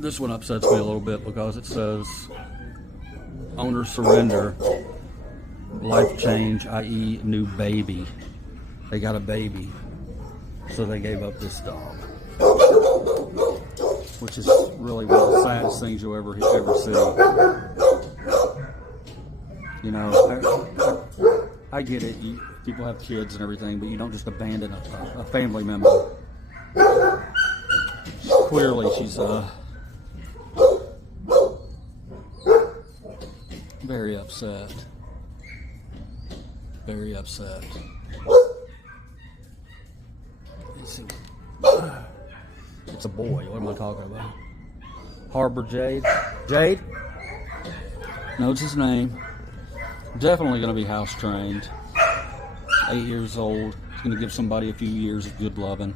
This one upsets me a little bit because it says owner surrender, life change, i.e. new baby. They got a baby, so they gave up this dog, which is really one of the saddest things you'll ever see. You know, I get it. People have kids and everything, but you don't just abandon a family member. Clearly, she's very upset. Very upset. It's a boy. What am I talking about? Harbor Jade. Jade? Knows his name. Definitely going to be house trained. 8 years old. He's going to give somebody a few years of good loving.